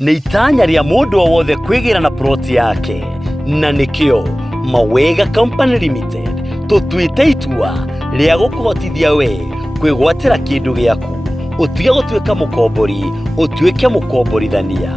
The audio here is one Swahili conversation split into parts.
nĩ itanya rĩa mũndũ o wothe kwĩgĩra na ploti yake, na nĩkĩo Mawega Company Limited tũtuĩte itua rĩa gũkũhotithia we kwĩgwatĩra kĩndũ gĩaku, ũtige gũtuĩka mũkombori, ũtuĩke mũkomborithania.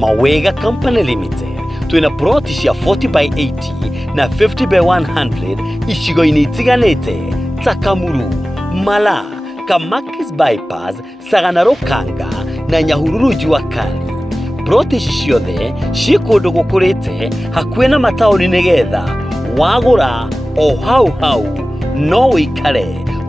Mawega Company Limited twĩna ploti cia 40 by 80 na 50 by 100 icigo-inĩ itiganĩte ta Kamuru, Mala, Kamakis Bypass, Sagana Rukanga na Nyahururu Jua Kali. Ploti ici ciothe ciĩ kũndũ gũkũrĩte hakuhĩ na mataũni, nĩgetha wagũra o hau no wĩikare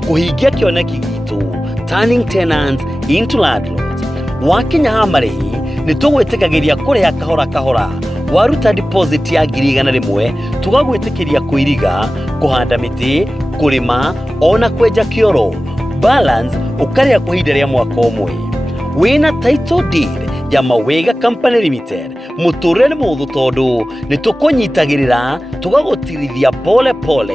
kũhingia kĩoneki gitũ, turning tenants into landlords. Wakinya ha marĩhi nĩ tũgwĩtĩkagĩria kũrĩha kahora waruta deposit ya 100,000 tũgagwĩtĩkĩria kũiriga, kũhanda mĩtĩ, kũrĩma ona kwenja kĩoro. Balance ũkarĩha kwa ihinda rĩa mwaka ũmwe. Wĩna title deed ya Mawega Company Limited, mũtũrĩre nĩ mũhũthũ tondũ nĩ tũkũnyitagĩrĩra tũgagũtirithia pole.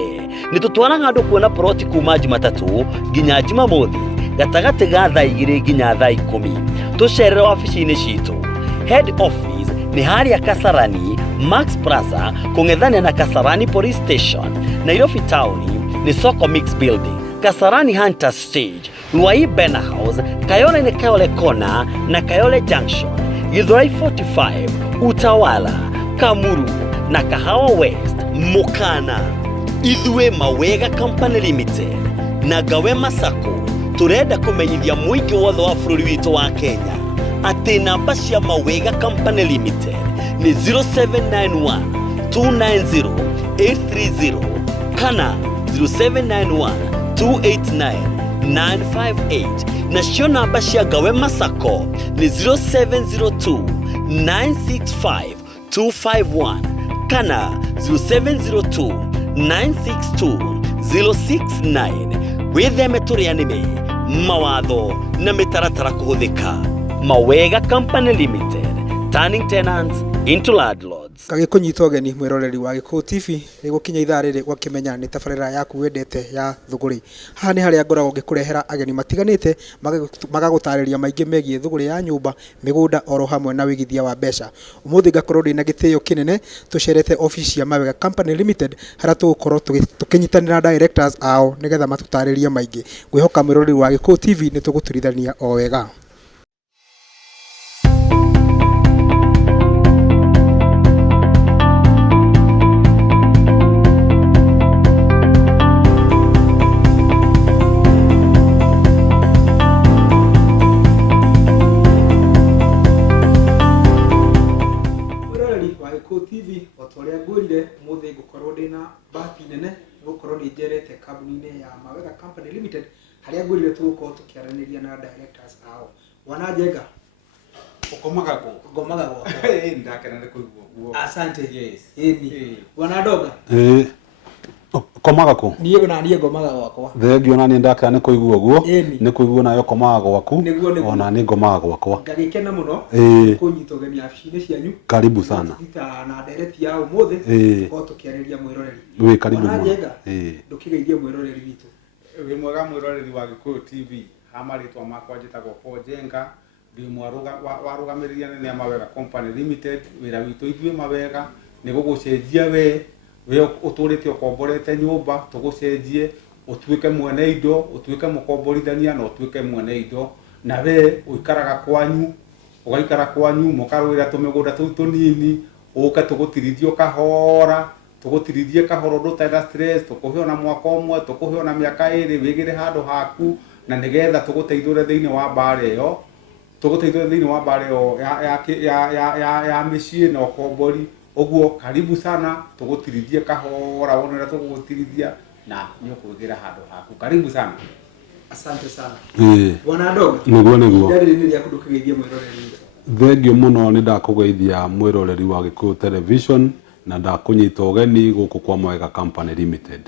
Nĩ tũtwaraga andũ kuona ploti kuma Jumatatũ nginya Jumamothi gatagatĩ ga thaa 2 nginya thaa 10. Tũcerere wabici-inĩ citũ. Head office nĩ harĩa Kasarani Max Plaza kũng'ethania na Kasarani Police Station. Nairobi Town nĩ Soko Mix Building, Kasarani Hunter Stage, Ruai Bena House, Kayole Kayole Corner na Kayole Junction, Githurai 45, Utawala, Kamuru na Kahawa West, Mukana. Ithuĩ Mawega Company Limited na Gawema Sacco tũrenda kũmenyithia mũingĩ wothe wa bũrũri witũ wa Kenya atĩ namba cia Mawega Company Limited nĩ 0791 290 830 kana 0791 289 958. Nacio namba cia Gawema Sacco ni 0702 965 251 kana 0702 962 069. Wĩtheme tũrĩanĩme mawatho na mĩtaratara kũhũthĩka. Mawega Company Limited, turning tenants into landlords. Gagĩkũnyita ũgeni mwĩroreri wa Gĩkũyũ TV rĩgũkinya ithaa rĩrĩ gwakĩmenya nĩ tabarĩra yaku wendete ya thũgũrĩ. Haha nĩ harĩa ngoragwo ngĩkũrehera ageni matiganĩte magagũtarĩria maingĩ megiĩ thũgũrĩ ya nyũmba, mĩgũnda oro hamwe na wĩigithia wa mbeca. Ũmũthĩ ngakorwo ndĩna gĩtĩo kĩnene tũcerete ofici ya Mawega Company Limited harĩa tũgũkorwo tũkĩnyitanĩra na directors ao nĩgetha matũtarĩrie maingĩ. Ngwĩhoka mwĩroreri wa Gĩkũyũ TV nĩ tũgũturithania o wega. Kambuni-inĩ ya Mawega Company Limited harĩa ngũrire tũgũkorwo tũkĩaranĩria na directors ao. Wana Njenga ukomaga go ngomaga go ndakena nĩ kũigua guo. Asante. Yes. Eni. Wana Ndonga komaga ko niĩ na niĩ ngomaga gwakwa. Thengio na niĩ ndakena nĩ kũigua guo, nĩ kũigua nayo komaga gwaku, ona niĩ ngomaga gwakwa. Ngagĩkena mũno kũnyita ũgeni wabici-inĩ cianyu. Karibu sana. Na ndereti ya ũmũthĩ tũkorwo tũkĩarĩria mwĩroreri. Wĩ karibu mũno. Wana Njenga ndũkĩgeithie mwĩroreri witũ. Wĩ mwega mwĩroreri wa Gĩkũyũ TV. Marĩtwa makwa njĩtagwo Paul Njenga, ndĩ warũgamĩrĩria nene ya Mawega Company Limited. Wĩra witũ ithuĩ Mawega nĩ gũgũcenjia we ũtũrĩte ũkomborete nyũmba, tũgũcenjie ũtuĩke mwene indo, ũtuĩke mũkomborithania na ũtuĩke mwene indo, na we ũikaraga kwanyu, ũgaikara kwanyu mũkarũĩra tũmĩgũnda tũu tũnini, ũke tũgũtirithio kahora, tũgũtirithie kahora ndũtarĩ na stress, tũkũhe ona mwaka ũmwe, tũkũhe ona mĩaka 2 wĩgĩre handũ haku, na nĩgetha tũgũteithũre thĩinĩ wa mbara ĩyo, tũgũteithũre thĩinĩ wa mbara ĩyo ya mĩciĩ na ũkombori. Oguo karibu sana, tũgũtirithie kahora, wonera tũgũtirithia na nĩ ũkũgĩra handũ haku. Karibu sana. Asante sana. Wana Ndonga nĩguo ndarĩrĩria kũndũkĩgeithia mwĩroreri. Thengio mũno nĩ ndakũgeithia mwĩroreri wa Gĩkũyũ Television na ndakũnyita ũgeni gũkũ kwa Mawega Company Limited.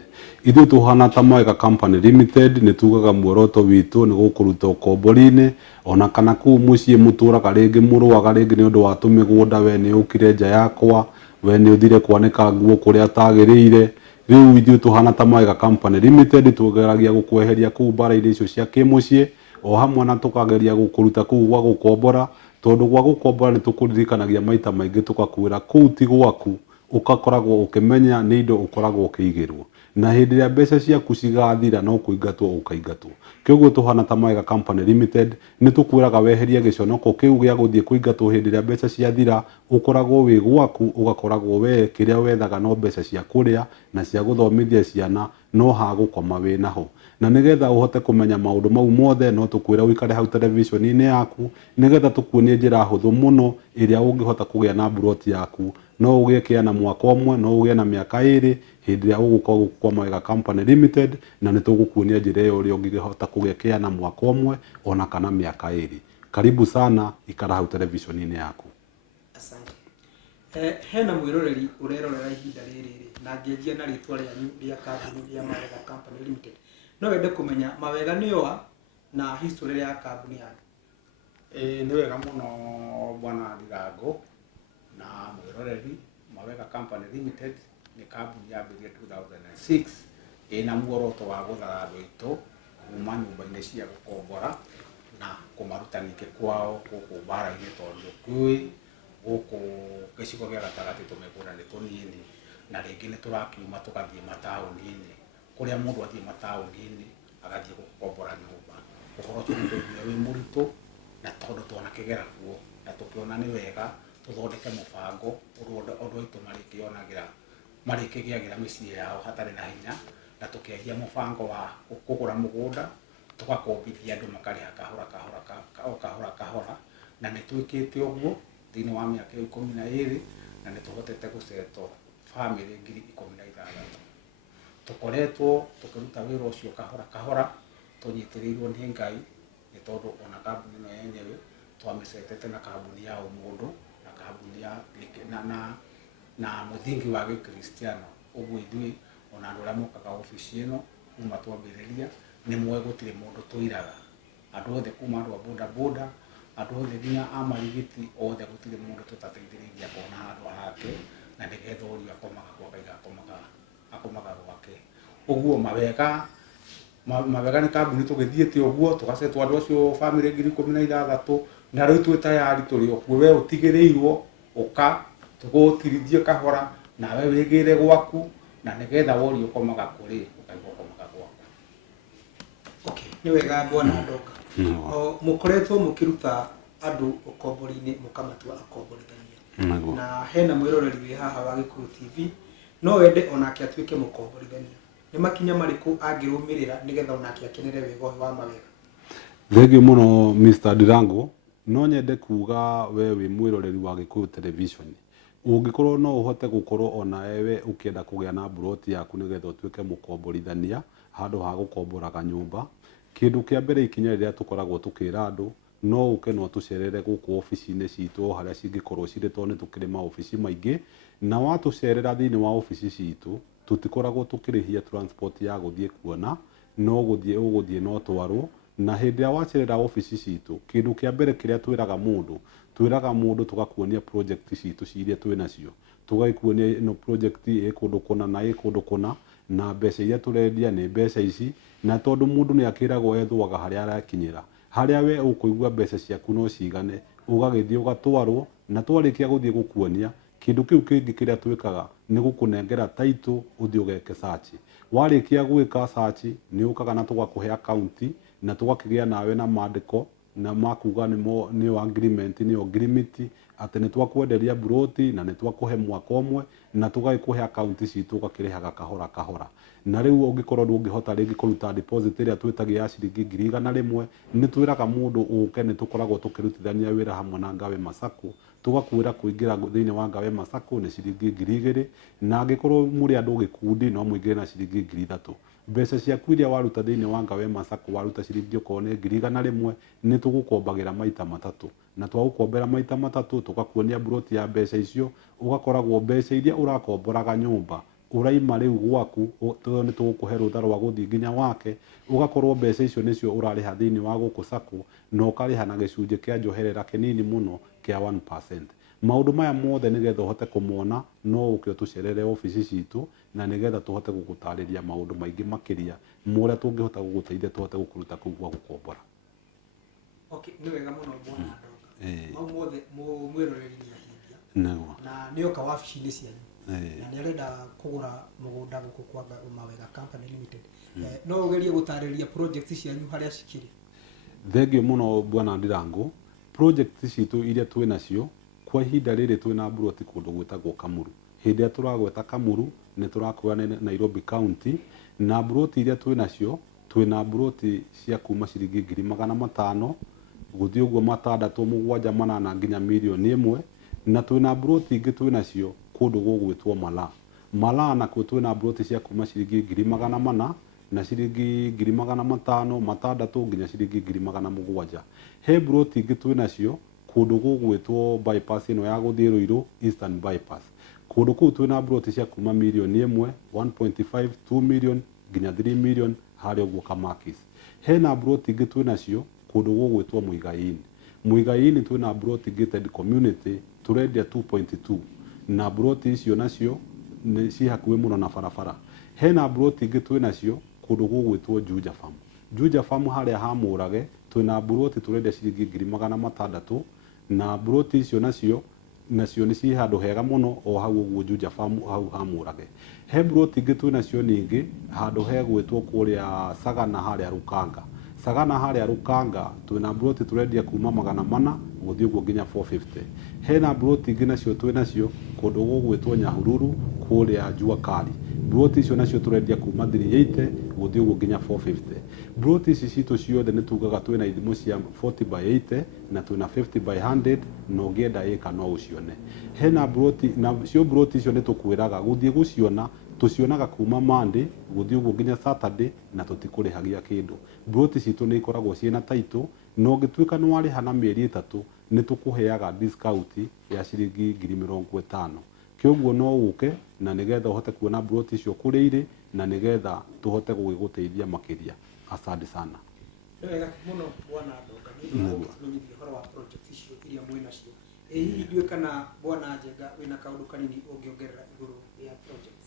Ithuĩ tũhana ta Mawega Company Limited nĩ tugaga muoroto witũ nĩ gũkũruta ũkombori-inĩ, ona kana kuu mũciĩ mũtũraga rĩngĩ mũrũaga rĩngĩ nĩ ũndũ wa tũmĩgũnda, we nĩ ũkire nja yakwa, we nĩ ũthire kwanĩka nguo kũrĩa atagĩrĩire. Rĩu ithuĩ tũhana ta Mawega Company Limited tũgeragia gũkweheria kuu mbara-inĩ icio cia kĩmũciĩ, o hamwe na tũkageria gũkũruta kuu gwa gũkombora, tondu gwa gukombora ni tukuririkanagia maita maingi tukakwira kuu ti gwaku ukakoragwo ukimenya ni indo ukoragwo ukiigirwo na hindi ya mbeca ciaku cigathira no kuingatwo ukaingatwo kiguo tuhana ta Mawega Company Limited ni tukwiraga weherie giconoko kiu gia guthie kuingatwo hindi ya mbeca ciathira ukoragwo wi gwaku ugakoragwo we kiria wethaga no mbeca cia kuria na cia guthomithia ciana no ha gukoma wi naho na nigetha uhote kumenya maundu mau mothe no tukwira uikare hau television-ini yaku nigetha tukuonie njira huthu muno iria ungihota kugia na broti yaku no ugie kiana mwaka umwe no ugie na miaka 2 hindi ya ugukorwo kwa Mawega Company Limited na nitugukuonia njira iyo uria ungihota kugia kiana mwaka umwe ona kana miaka 2 karibu sana ikara hau television-ini yaku. Asante. Hena mwiroreri urerorera ihinda riri na ngienjia na ritwa ryanyu ria kambuni ya Mawega Company Limited no wende kumenya Mawega niyo na history ya kambuni yanyu. Ni wega muno bwana Ndirango na mwiroreri. Mawega Company Limited ni kambuni yambirie 2006 ina muoroto wa guthara andu aitu kuma nyumba-ini cia gukombora na kumaruta ningi kwao guku bara-ini tondu kui guku gicigo gia gatagati tumegura ni tunini na ringi ni turakiuma tugathie matauni-ini kuria mundu athie matauni-ini agathie gukombora nyumba uhoro ucio wi muritu na tondu twana kigera kuo na tukiona ni wega tuthondeke mubango undu aitu marikigiagira micii yao hatari na hinya na tukianjia mubango wa kugura mugunda tugakombithia andu makariha kahora na nitwikite uguo thini wa miaka 12 na nituhotete guceto family 16 tukoretwo tukiruta wira ucio kahora tunyitirirwo ni Ngai ni tondu ona kambuni no yenyewe twamicetete na kambuni ya umundu na kambuni ya na muthingi wa Gikristiano uguo ithui ona andu aria mokaga ofici ino kuma twambiriria ni mwe gutire mundu tuiraga andu othe kuma andu a boda andu othe nginya amarigiti othe gutire mundu tutateithiriria kona andu hake na nigetha uri akomaga kwa Ngai akomaga gwake uguo Mawega ni kambuni tugithiete uguo tugacetwo andu acio family 16 na riu twi tayari turi okuo we utigirirwo uka tugutirithie kahora nawe wigire gwaku na nigetha wori ukomaga kuri ukaigwa ukomaga gwaku. Okay, ni wega bwana Ndoka. Mukoretwo mukiruta andu ukombori-ini mukamatua akomborithania na hena mwiroreri wi haha wa Gikuyu TV no wende onake atuike mukomborithania ni makinya mariku angirumirira nigetha onake akenere wega wa Mawega. Thengiu muno Mr. Ndirango no nyende kuga we wi mwiroreri wa Gikuyu television ungikorwo no uhote gukorwo ona ewe ukienda kugia na broti yaku nigetha utuike mukomborithania handu ha gukomboraga nyumba kindu kia mbere ikinya riria tukoragwo tukira andu no uke no tucerere guku ofici-ini citu haria cingikorwo ciritwo ni tukiri ma ofici maingi na watucerera thini wa ofici citu tutikoragwo tukirihia transport ya guthie kuona no guthie no twarwo na hindi ya wacerera ofici citu kindu kia mbere kiria twiraga mundu tugakuonia project citu ciria twinacio tugaikuonia ino project kundu kuna na kundu kuna na mbeca iria turendia ni mbeca ici na tondu mundu ni akiragwo ethwaga haria arakinyira haria we ukuigua mbeca ciaku no cigane ugagithie ugatwarwo na twarikia guthie gukuonia kindu kiu kingi kiria twikaga ni gukunengera title uthie ugeke search warikia gwika search ni ukaga na tugakuhe account na tugakigia nawe na maandiko na makuga ni agreement ni agreement ati ni twakwenderia broti na ni twakuhe mwaka umwe na tugagikuhe account citu ugakirihaga kahora na riu ungikorwo ndungihota ringi kuruta deposit iria twitagia ya ciringi 100 ni twiraga mundu uke ni tukoragwo tukirutithania wira hamwe na Ngawema Sacco tugakwira kuingira thiini wa Ngawema Sacco ni ciringi 2,000 na angikorwo muri andu gikundi no muingire na ciringi 3,000 mbeca ciaku iria waruta thiini wa Ngawema Sacco waruta ciringi okorwo ni 100 ni tugukombagira maita matatu na twagukombera maita matatu tugakuonia broti ya mbeca icio ugakoragwo mbeca iria urakomboraga nyumba uraima riu gwaku ni tugukuhe rutha rwa guthii nginya wake ugakorwo mbeca icio nicio urariha thiini wa guku Sacco na ukariha na gicunji kia njoherera kinini muno kia 1%. Maundu maya mothe nigetha uhote kumona no ukio tucerere ofici citu na nigetha tuhote gugutariria maundu maingi makiria muria tungihota guguteithia tuhote gukuruta kugwa gukombora. Okay, ni wega muno bwana Ndoka. mau mothe mwiroreri ni ahingia Nĩguo. na nĩoka wabici-inĩ cianyu na nĩ arenda kũgũra mũgũnda gũkũ kwa Mawega Company Limited. No ũgerie gũtarĩria project cianyu harĩa cikĩrĩ? Thengio mũno bwana Ndirango. Project citũ iria twĩ nacio kwa ihinda rĩrĩ twĩ na mburoti kũndũ gwĩtagwo Kamuru. Hĩndĩ ĩrĩa tũragweta Kamuru nĩ tũrakuoya Nairobi County, na mburoti iria twĩ nacio twĩ na mburoti cia kuma ciringi 500,000 gũthiĩ ũguo 6, 7, 8 nginya milioni 1, na twĩ na mburoti ingĩ twĩ nacio kũndũ gũgwĩtwo Mala nakuo twĩ na mburoti cia kuma ciringi 400,000 na ciringi 500,000, 6 nginya ciringi 700,000. He mburoti ingĩ twĩ nacio kũndũ gũgwĩtwo bypass ĩno ya gũthiĩ Ruiru, Eastern bypass. Kũndũ kũu twĩ na mburoti cia kuma milioni 1, 1.5, 2 million nginya 3 million harĩa ũguo Kamakis. Hena mburoti ingĩ twĩ nacio kũndũ gũgwĩtwo Muigai-inĩ twĩ na mburoti gated community tũrendia 2.2, na mburoti icio nacio nĩ ci hakuhĩ mũno na barabara. Hena mburoti ingĩ twĩ nacio kũndũ gũgwĩtwo Juja Farm harĩa ha Mũrage twĩ na mburoti tũrendia ciringi 600,000, na mburoti icio nacio nĩ ci handũ hega mũno o hau ũguo Juja Farm hau ha Mũrage. He mburoti ingĩ twĩ nacio ningĩ handũ hegwĩtwo kũrĩa Sagana harĩa Rukanga twĩ na mburoti tũrendia kuma 400 gũthiĩ ũguo nginya 450. Hena mburoti ingĩ nacio twĩ nacio kũndũ gũgwĩtwo Nyahururu kũrĩa Juakali. Mburoti icio nacio tũrendia kuma 380 gũthiĩ ũguo nginya 450. Mburoti ici citũ ciothe nĩ tugaga twĩ na ithimo cia 40/80 na twĩ na 50/100, na ũngĩenda ĩka no ũcione. Hena mburoti na cio mburoti icio nĩ tũkwĩraga gũthiĩ gũciona tucionaga kuma Monday gũthiĩ ũguo nginya Saturday na tũtikũrĩhagia kĩndũ. Mburoti citũ nĩ ikoragwo ciĩna title, na ũngĩtuĩka nĩ warĩha na mĩeri 3 nĩ tũkũheaga discount ya ciringi 50,000. Kĩoguo no ũke na nĩgetha ũhote kuona mburoti icio kũrĩa irĩ na nĩgetha tũhote gũgũteithia makĩria. Asante sana. Wega mũno bwana Ndonga, nĩ ũmenyithia ũhoro wa project icio iria mwĩ nacio. Hihi ndiũĩ kana bwana Njenga wĩna kaũndũ kanini ũngĩongerera igũrũ ya project?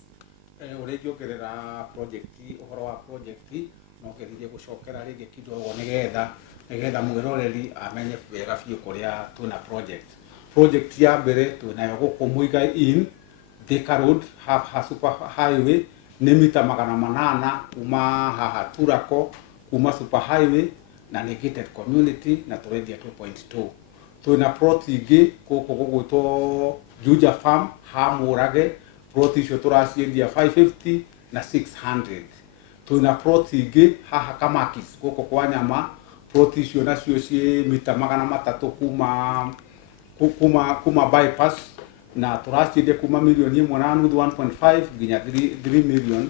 Ũrĩa ingĩongerera ũhoro wa project no ngerie gũcokera rĩngĩ kidogo nĩgetha mwĩroreri amenye wega biũ kũrĩa twĩna project ya mbere twĩnayo gũkũ Muigai-in, Thika Road, ha super highway nĩ mita 800 kuma haha Turako kuma super highway na nĩ gated community na tũrendia 2.2. Twĩna plot ingĩ gũkũ gũgwĩtwo Juja Farm ha Mũrage, plot icio tũraciendia 550 na 600. Twĩna plot ingĩ haha Kamakis gũkũ kwa Nyama, plot icio nacio ciĩ mita 300 kuma bypass na tũraciendia kuma milioni 1.5 1.5 nginya 3 million.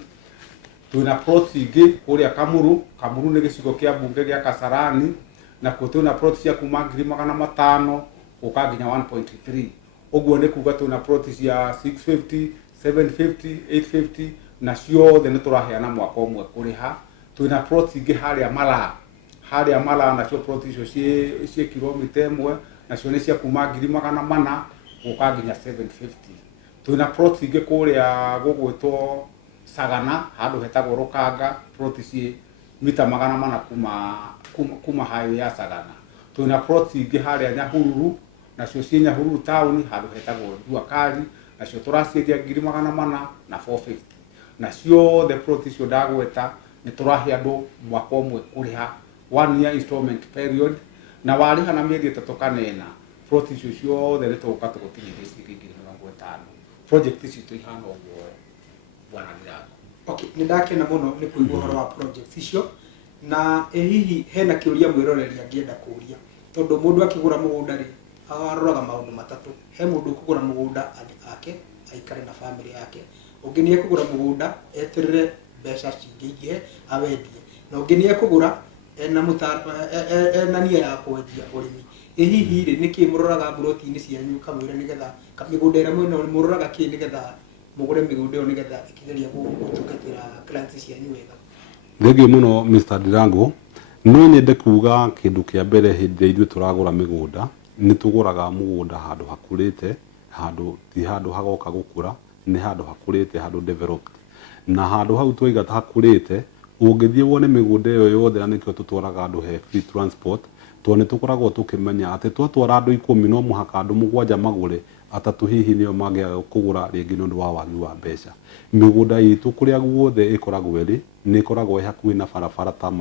Twĩna plot ingĩ kũrĩa Kamuru nĩ gĩcigo kĩa mbunge gĩa Kasarani, na kuo twĩna plot cia kuma 500,000 gũka nginya 1.3. Ũguo nĩ kuga twĩna plot cia 650, 750, 850 na ciothe nĩ tũraheana mwaka ũmwe kũrĩha. Twĩna plot ingĩ harĩa Mala nacio plot icio ciĩ kilomita 1 nacio nĩ cia kuma 400,000 gũka nginya 750. Twĩna plot ingĩ kũrĩa gũgwĩtwo Sagana handũ hetagwo Rukanga, plot ciĩ mita 400 kuma highway ya Sagana. Twĩna plot ingĩ harĩa Nyahururu nacio ciĩ Nyahururu town handũ hetagwo Juakali, nacio tũraciendia 400,000 na 450. Na ciothe plot icio ndagweta nĩ tũrahe andũ mwaka ũmwe kũrĩha 1 year installment period, na warĩha na mĩeri 3 kanena plot icio ciothe nĩ tũgũka tũgũkinyĩria ciringi 50,000. Project ici tũihana ũguo bwana Ndirango. Okay, nĩ ndakena mũno nĩ kũigua ũhoro wa project icio, na hihi hena kĩũria mwĩroreri angĩenda kũũria, tondũ mũndũ akĩgũra mũgũnda rĩ aroraga maũndũ matatũ. He mũndũ ũkũgũra mũgũnda ake aikare na family yake, ũngĩ nĩ ekũgũra mũgũnda eterere mbeca cingĩingĩhe awendie, na ũngĩ nĩ ekũgũra ena nia ya kwendia ũrĩmi. Hihi rĩ nĩkĩ mũroraga mburoti-inĩ cianyu kamwĩra nĩgetha mĩgũnda ĩrĩa mwĩna mũroraga kĩ nĩgetha mũgũre mĩgũnda ĩyo nĩgetha ĩkĩgeria gũtungatĩra clients cianyu wega? Thengio mũno Mr. Ndirango. No nyende kuga kĩndũ kĩa mbere hĩndĩ ithuĩ tũragũra mĩgũnda nĩ tũgũraga mũgũnda handũ hakũrĩte, ti handũ hagoka gũkũra, nĩ handũ hakũrĩte, handũ developed. Na handũ hau twaiga hakũrĩte, ũngĩthiĩ wone mĩgũnda ĩyo yothe, na nĩkĩo tũtwaraga andũ he free transport, to nĩ tũkoragwo tũkĩmenya atĩ twatwara andũ 10 no mũhaka andũ 7 magũre, atatũ hihi nĩo mangĩaga kũgũra rĩngĩ nĩ ũndũ wa wagi wa mbeca. Mĩgũnda itũ kũrĩa guothe ĩkoragwo ĩrĩ nĩ ĩkoragwo hakuhĩ na barabara ta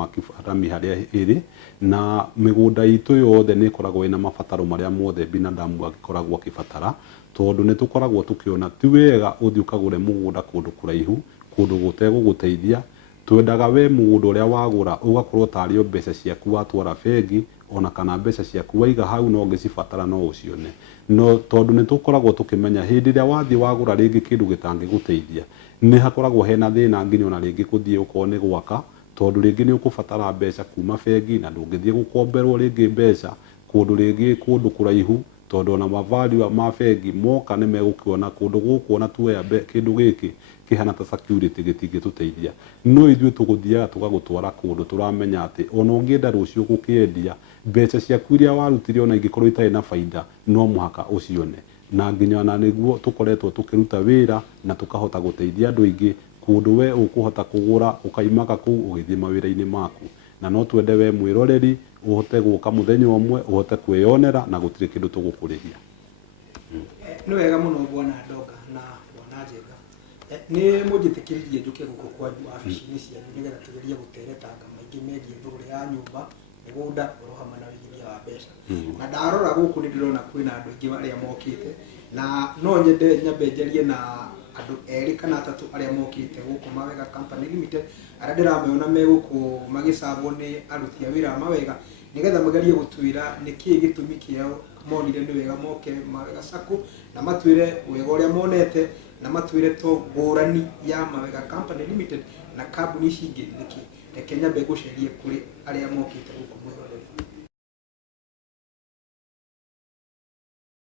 Rami harĩa ĩrĩ, na mĩgũnda itũ yothe nĩ ĩkoragwo ĩna mabataro marĩa mothe binadamu agĩkoragwo akĩbatara, tondũ nĩ tũkoragwo tũkĩona ti wega ũthiĩ ũkagũre mũgũnda kũndũ kũraihu, kũndũ gũtegũgũteithia. Twendaga we mũgũnda ũrĩa wagũra ũgakorwo tarĩ o mbeca ciaku watwara bengi, ona kana mbeca ciaku waiga hau no ũngĩcibatara no ũcione. No tondũ nĩ tũkoragwo tũkĩmenya hĩndĩ ĩrĩa wathiĩ wagũra rĩngĩ kĩndũ gĩtangĩgũteithia, nĩ hakoragwo hena thĩna nginya ona rĩngĩ gũthiĩ ũkorwo nĩ gwaka, tondũ rĩngĩ nĩ ũkũbatara mbeca kuma bengi na ndũngĩthiĩ gũkomberwo rĩngĩ mbeca kũndũ rĩngĩ kũndũ kũraihu, tondũ ona mavalue ma bengi moka nĩ megũkĩona kũndũ gũkuona tuoya kĩndũ gĩkĩ kĩhana ta security gĩtingĩtũteithia. No ithuĩ tũgũthiaga tũgagũtwara kũndũ tũramenya atĩ ona ũngĩenda rũciũ gũkĩendia, mbeca ciaku iria warutire ona ingĩkorwo itarĩ na baida no mũhaka ũcione. Na nginya ona nĩguo tũkoretwo tũkĩruta wĩra na tũkahota gũteithia andũ aingĩ kũndũ we ũkũhota kũgũra ũkaimaga kũu ũgĩthiĩ mawĩra-inĩ maku. Na no twende we mwĩroreri ũhote gũka mũthenya ũmwe ũhote kwĩyonera na gũtirĩ kĩndũ tũgũkũrĩhia. Nĩ wega mũno Bwana Ndonga na Bwana Njenga, nĩ mũnjĩtĩkĩririe njũke gũkũ kwanyu wabici-inĩ cianyu nĩgetha tũgerie gũteretanga maingĩ megiĩ thũgũrĩ ya nyũmba, mĩgũnda, oro hamwe na wĩigithia wa mbeca. Na ndarora gũkũ nĩ ndĩrona kwĩna andũ aingĩ arĩa mokĩte, na no nyende nyambe njarie na andũ erĩ kana atatũ arĩa mokĩte gũkũ Mawega Company Limited, arĩa ndĩramona me gũkũ magĩcagwo nĩ aruti a wĩra a Mawega, nĩgetha magerie gũtwĩra nĩkĩĩ gĩtũmi kĩao monire nĩ wega moke Mawega Sacco, na matwĩre wega ũrĩa monete, na matwĩre to ngũrani ya Mawega Company Limited na kambuni ici ingĩ nĩkĩ. Reke nyambe gũcerie kũrĩ arĩa mokĩte gũkũ mwĩroreri.